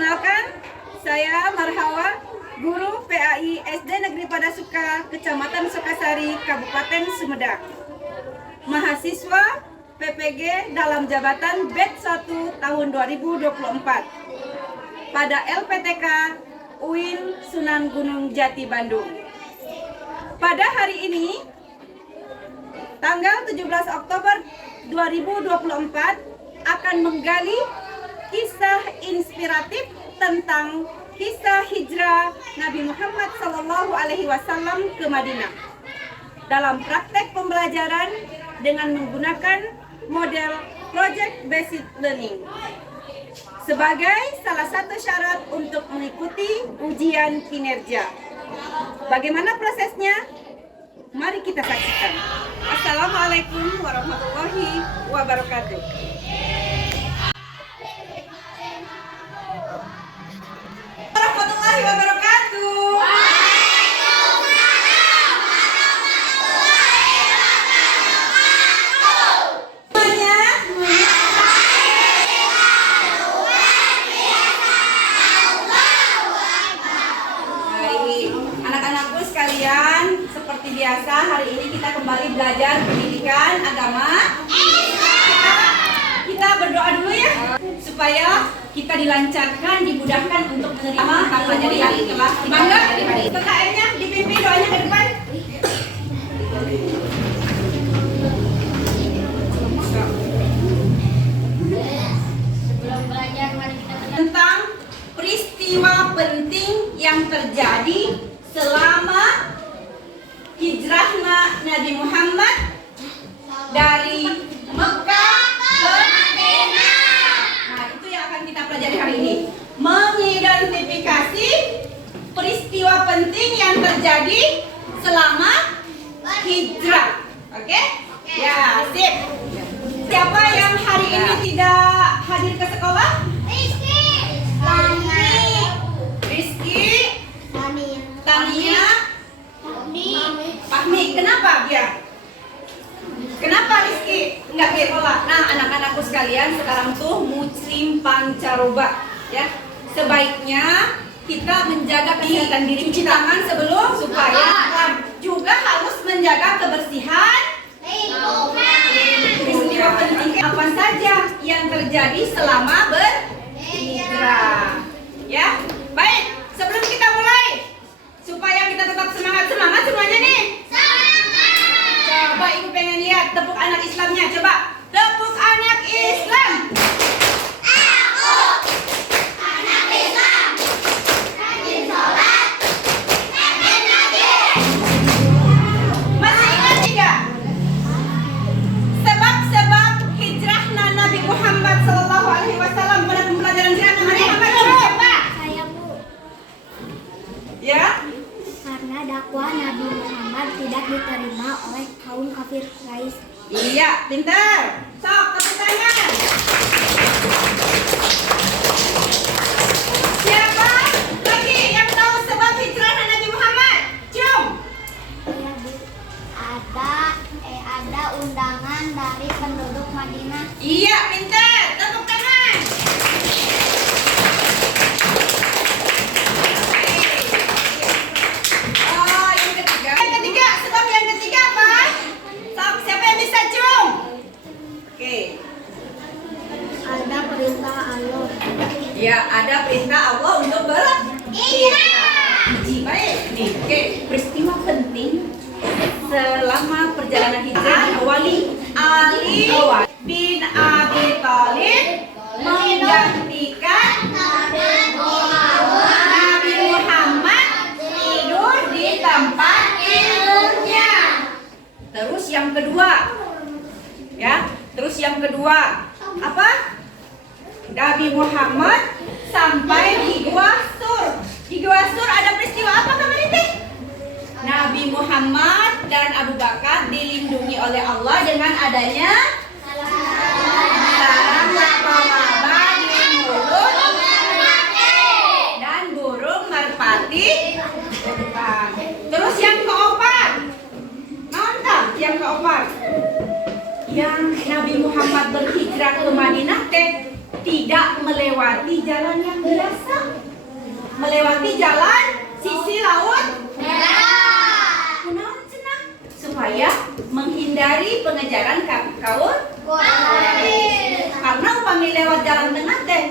Perkenalkan, saya Marhawa, guru PAI SD Negeri Padasuka, Kecamatan Sukasari, Kabupaten Sumedang. Mahasiswa PPG dalam jabatan batch 1 tahun 2024 pada LPTK UIN Sunan Gunung Jati, Bandung. Pada hari ini, tanggal 17 Oktober 2024, akan menggali kisah inspiratif tentang kisah hijrah Nabi Muhammad SAW ke Madinah dalam praktek pembelajaran dengan menggunakan model Project Based Learning sebagai salah satu syarat untuk mengikuti ujian kinerja. Bagaimana prosesnya? Mari kita saksikan. Assalamualaikum warahmatullahi wabarakatuh. Warahmatullahi wabarakatuh. Anak-anakku sekalian, seperti biasa hari ini kita kembali belajar pendidikan agama. Kita berdoa dulu ya, supaya kita dilancarkan, dimudahkan untuk menerima pelajaran yang telah bangga. PKM-nya dipimpin doanya ke depan. Tentang peristiwa penting yang terjadi selama hijrah Nabi Muhammad dari Mekah ke Madinah. Nah, itu yang akan kita pelajari hari ini. Mengidentifikasi peristiwa penting yang terjadi selama hijrah. Oke? Ya, sip. Siapa yang hari ini tidak hadir ke sekolah? Rizky, Tania, Fahmi. Kenapa dia? Kenapa Rizky nggak ke sekolah? Nah, anak-anakku sekalian, sekarang tuh musim pancaroba, ya. Sebaiknya kita menjaga kesehatan diri, cuci tangan sebelum, supaya juga harus menjaga kebersihan. Peristiwa penting apa saja yang terjadi selama berhijrah, ya. Baik, sebelum kita mulai, supaya kita tetap semangat semuanya nih. Coba ibu pengen lihat tepuk anak Islamnya, coba tepuk anak Islam. Aku anak Islam, rajin sholat, rajin ngaji. Masih ingat tidak? Sebab-sebab hijrah Nabi Muhammad SAW pada pembelajaran sirah kemarin apa coba? Saya Bu, Ya? karena dakwah Nabi Muhammad tidak diterima oleh kaum kafir Quraisy. Iya, pintar. Sok, tepuk tangan. Siapa lagi yang tahu sebab hijrah Nabi Muhammad? Cium. Ya Bu, ada undangan dari penduduk Madinah. Iya, pintar. Tepuk tangan. Oh, yang ketiga. Yang ketiga, sebab yang ketiga apa? Sok, siapa yang bisa cium? Oke. Ada perintah Allah. Ya, ada perintah Allah untuk berhijrah. Baik, nih, oke. Peristiwa penting selama perjalanan hijrah diawali Ali bin Abi Thalib menggantikan Nabi Muhammad tidur di tempat tidurnya. Terus yang kedua, ya, apa? Nabi Muhammad sampai di Gua Sur. Di Gua Sur ada peristiwa apa kemarin teh? Nabi Muhammad dan Abu Bakar dilindungi oleh Allah dengan adanya sarang laba-laba di mulut dan burung merpati di depan. Terus yang keempat, nonton yang keempat, yang Nabi Muhammad berhijrah ke Madinah teh tidak melewati jalan yang biasa, melewati jalan sisi laut merah. Kunaon cenah? Supaya menghindari pengejaran kaum karena upami lewat jalan tengah teh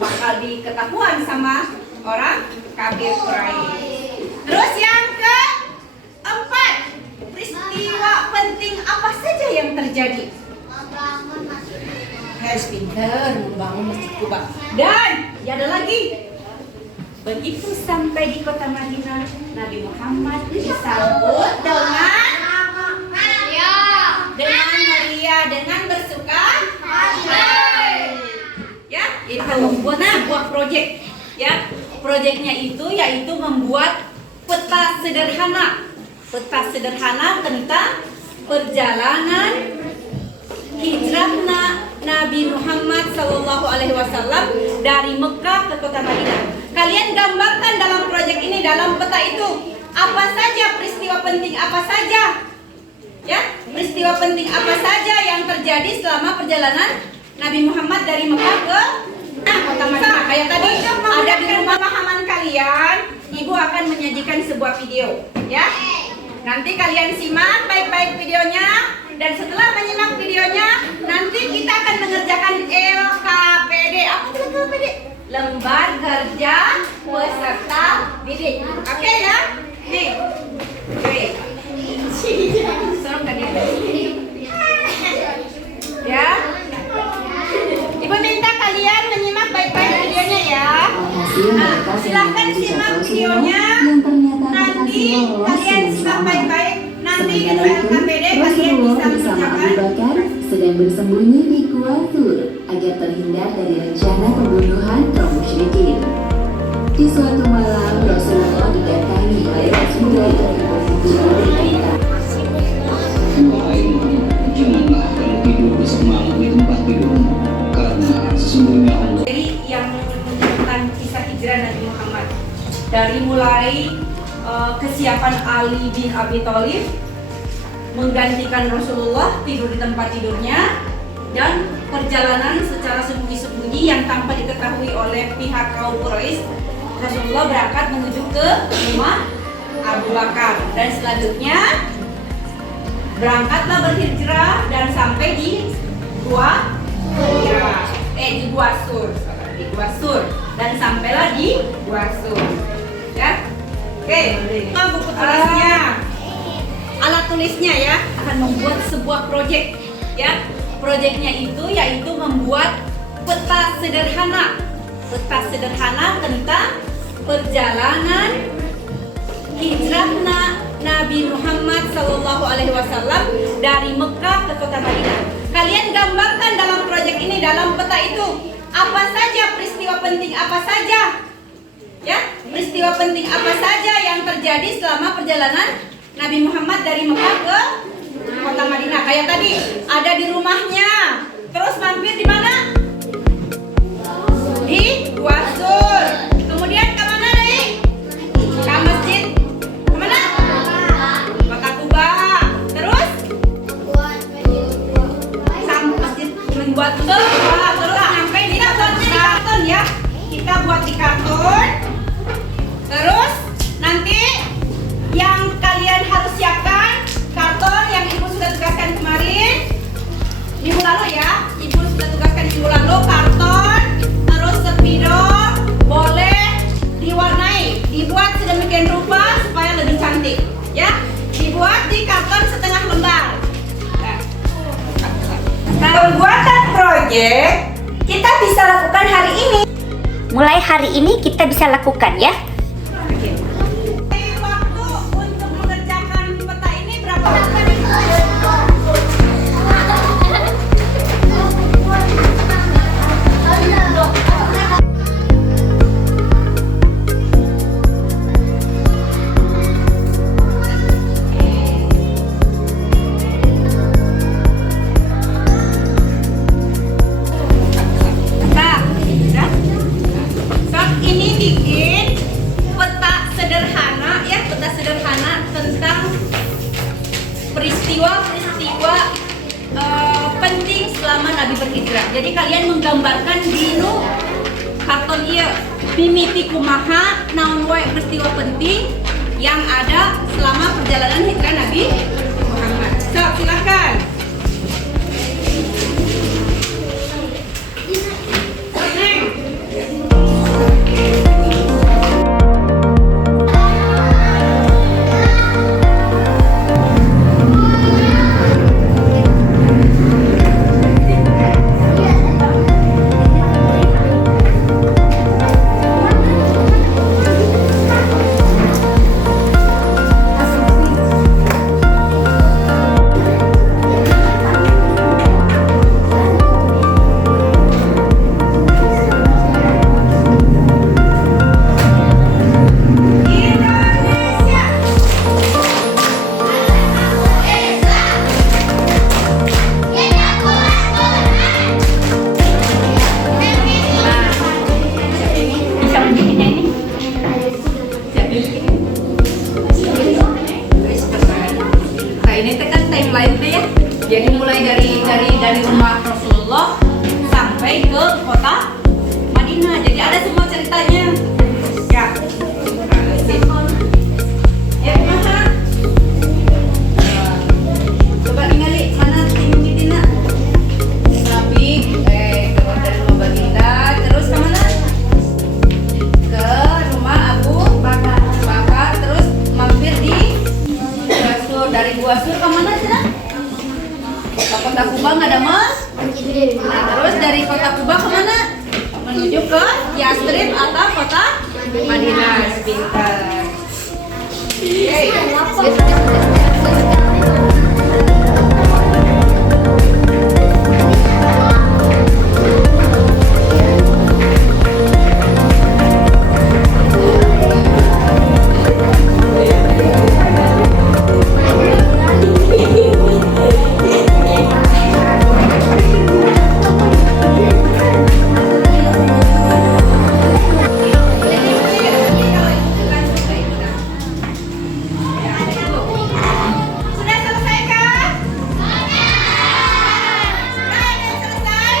bakal diketahuan sama orang kafir Quraisy. Terus yang keempat, peristiwa penting apa saja yang terjadi? Harus pintar membangun Masjid Quba. Dan ya ada lagi, begitu sampai di kota Madinah, Nabi Muhammad disambut dengan meriah, dengan bersuka ya, itu membuat sebuah proyek ya. Proyeknya itu yaitu membuat peta sederhana tentang perjalanan hijrah Nabi Muhammad SAW dari Mekah ke kota Madinah. Kalian gambarkan dalam proyek ini, dalam peta itu apa saja peristiwa penting apa saja ya, peristiwa penting apa saja yang terjadi selama perjalanan Nabi Muhammad dari Mekah ke kota Madinah. Kayak tadi ada di rumah pemahaman kalian, Ibu akan menyajikan sebuah video ya. Nanti kalian simak baik-baik videonya, dan setelah menyimak videonya nanti kita akan mengerjakan LKPD. Apa itu LKPD? Lembar kerja peserta didik. Oke ya? Nih. Oke. Serem kan dia? Ya. Ibu minta kalian menyimak baik-baik videonya ya. Nah, silahkan simak videonya. Nanti kalian simak baik-baik. Nanti di LKPD kalian bisa mengerjakan. Sedang bersembunyi di Gua Tur agar terhindar dari rencana pembunuhan kaum musyrikin. Di suatu malam Rasulullah didatangi oleh Rasulullah dari Wahai Muhammad, janganlah kamu tidur bersemalam di tempat tidurmu, karena sesungguhnya Allah. Jadi yang tentang kisah hijrah Nabi Muhammad dari mulai kesiapan Ali bin Abi Thalib menggantikan Rasulullah tidur di tempat tidurnya, dan perjalanan secara sembunyi-sembunyi yang tanpa diketahui oleh pihak kaum Quraisy. Rasulullah berangkat menuju ke rumah Abu Bakar, dan selanjutnya berangkatlah berhijrah dan sampai di Gua Hira, di Gua Sur, dan sampailah di Gua Sur. Ya, oke. Buku tulisnya, alat tulisnya ya, akan membuat sebuah proyek ya. Proyeknya itu yaitu membuat peta sederhana tentang perjalanan hijrah Nabi Muhammad SAW dari Mekah ke kota Madinah. Kalian gambarkan dalam proyek ini, dalam peta itu apa saja peristiwa penting apa saja ya, peristiwa penting apa saja yang terjadi selama perjalanan Nabi Muhammad dari Mekah ke kota Madinah. Kayak tadi ada di rumahnya, terus mampir di mana? Di Gua Sur. Kemudian ke mana nih? Ke masjid. Ke mana? Mekah Quba. Terus sampai masjid membuat Quba. Terus sampai di karton ya. Kita buat di karton. Terus nanti yang kalian harus siapkan karton yang Ibu sudah tugaskan kemarin, minggu lalu ya. Ibu sudah tugaskan minggu lalu karton, terus spidol boleh diwarnai, dibuat sedemikian rupa supaya lebih cantik ya. Dibuat di karton setengah lembar. Nah, pembuatan proyek kita bisa lakukan hari ini. Mulai hari ini kita bisa lakukan ya. Waktu untuk mengerjakan peta ini berapa? Saat ini bikin peta sederhana tentang peristiwa berhijrah. Jadi kalian menggambarkan dinu karton iya mimiti kumaha naon wae peristiwa penting yang ada selama perjalanan hijrah Nabi Muhammad. So, silakan. Nah ini kan timeline ya. Jadi mulai dari rumah Rasulullah sampai ke kota Madinah. Jadi ada semua ceritanya. Ya. Ya mana? Coba ningali mana tim Midina? Nabi keluar dari rumah Baginda, terus ke mana? Ke rumah Abu Bakar, terus mampir di Guasur. Dari Guasur ke mana sih? Ke kota Kuba nggak ada mas? Nah terus dari kota Kuba ke mana? Menuju ke Yastrib atau kota Madinah. Pintar. Sudah selesai kan? Selesai?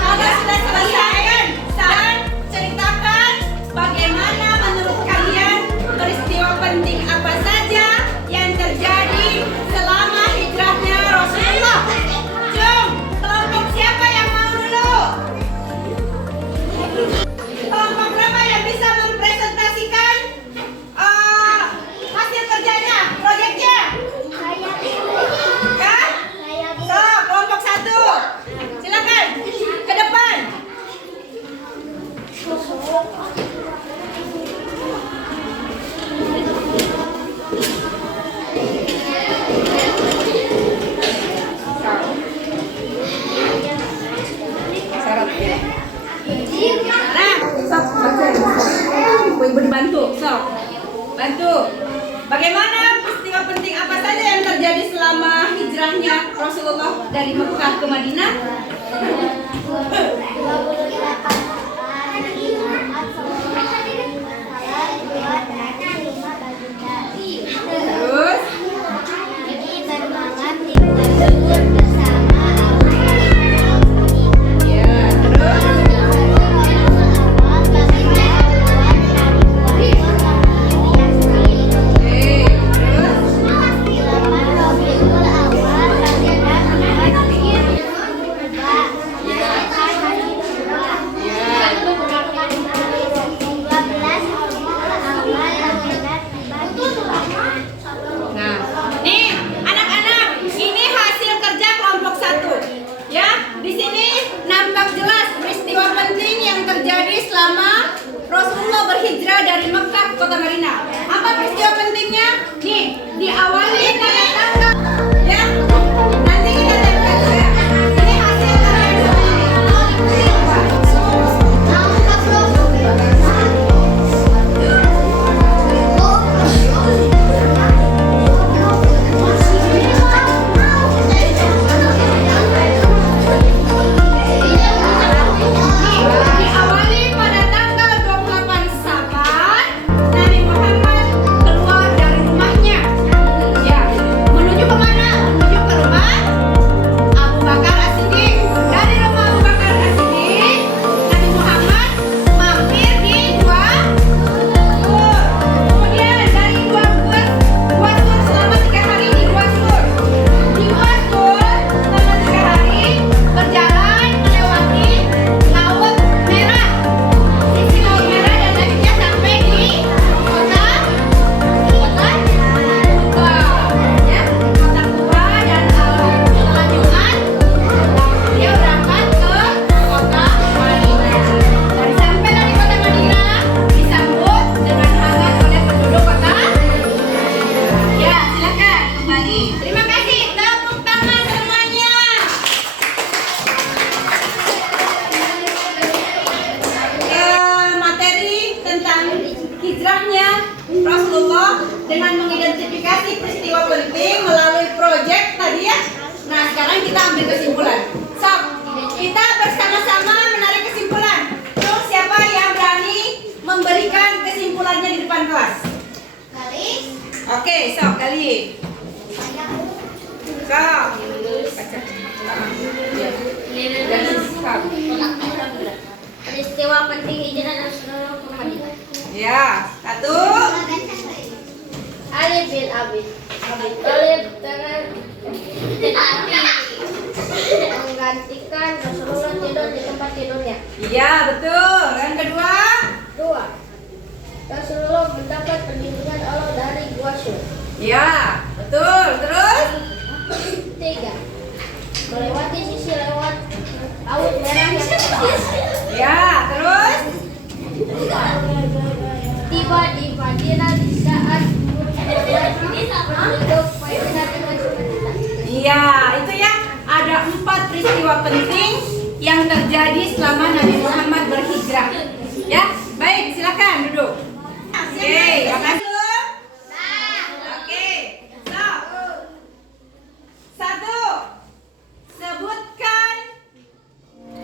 Kalau sudah selesai kan? Dan ceritakan bagaimana menurut kalian peristiwa penting apa saja yang terjadi selama hijrahnya Rasulullah. Jom, kelompok siapa yang mau dulu? Kelompok berapa yang bisa mempresentasikan hasil kerjanya, proyeknya? Kan? So, kelompok 1. Silakan ke depan. Nah, sok baca. Ibu dibantu, sok. Bantu. Bagaimana peristiwa penting apa saja yang terjadi selama hijrahnya Rasulullah dari Mekah ke Madinah? Terus? Ya, terus? Nah, nih anak-anak, ini hasil kerja kelompok 1. Ya, di sini nampak jelas peristiwa penting yang terjadi selama Rasulullah berhijrah dari Mekah ke kota Madinah. Apa peristiwa pentingnya? Nih, diawali pada tanggal ya. Nanti kita lihat ya. Ini hasil kerja. Diawali pada tanggal 28 Safar, Nabi Muhammad keluar dari rumahnya. Ya, tentang hijrahnya Rasulullah dengan mengidentifikasi peristiwa penting melalui proyek tadi ya. Nah sekarang kita ambil kesimpulan. Sob, kita bersama-sama menarik kesimpulan. Terus siapa yang berani memberikan kesimpulannya di depan kelas? Oke, sob kali. Sob. Peristiwa penting hijrah Rasulullah ke Madinah. Ya, satu. Ali bin Abi Thalib menggantikan Rasulullah tidur di tempat tidurnya. Iya, betul. Yang kedua. 2. Rasulullah mendapat perlindungan Allah dari gua Syur. Ya, betul. Terus. 3. Melewati sisi lewat laut merah yang pasir. Ya, terus. Tiba di Madinah di saat penduduk Madinah dengan sukacita. Iya, itu ya. Ada 4 peristiwa penting yang terjadi selama Nabi Muhammad berhijrah. Ya, baik, silakan duduk. Oke, makasih. Oke, stop. 1. Sebutkan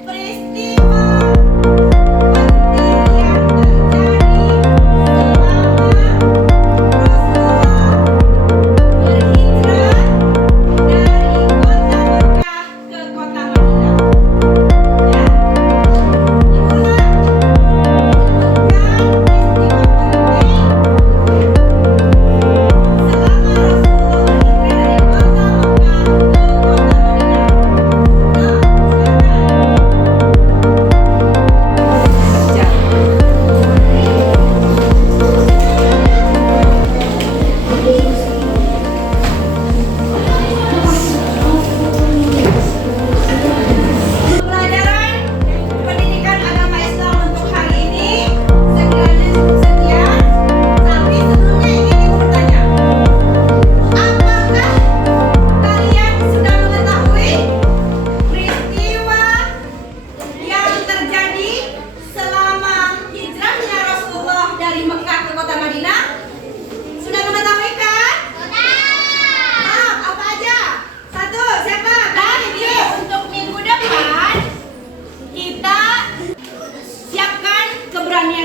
peristiwa penting yang terjadi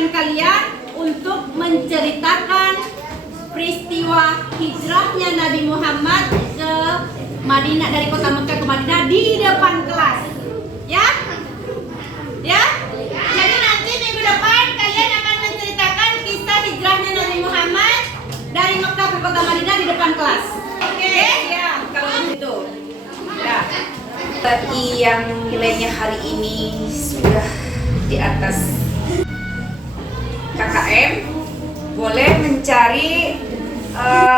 kalian untuk menceritakan peristiwa hijrahnya Nabi Muhammad ke Madinah, dari kota Mekah ke Madinah di depan kelas. Ya? Ya? Jadi nanti minggu depan kalian akan menceritakan kisah hijrahnya Nabi Muhammad dari Mekah ke kota Madinah di depan kelas. Oke? Ya, kalau begitu. Ya. Bagi yang nilainya hari ini sudah di atas KKM, boleh mencari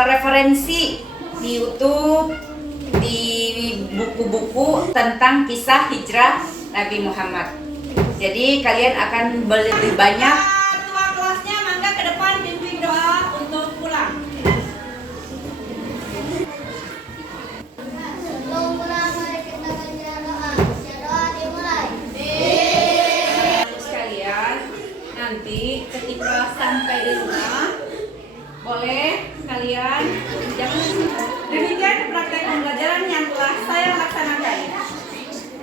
referensi di YouTube, di buku-buku tentang kisah hijrah Nabi Muhammad. Jadi kalian akan lebih banyak. Ketua kelasnya mangga ke depan bimbing doa untuk pulang. Sekalian, nanti ketika sampai di rumah, boleh kalian jangan demikian praktek pembelajaran yang telah saya laksanakan.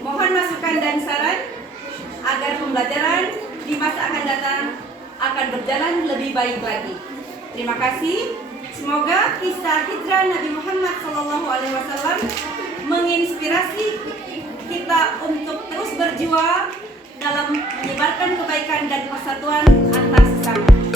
Mohon masukan dan saran agar pembelajaran di masa akan datang akan berjalan lebih baik lagi. Terima kasih. Semoga kisah hijrah Nabi Muhammad SAW menginspirasi kita untuk terus berjuang dalam menyebarkan kebaikan dan persatuan antar sesama.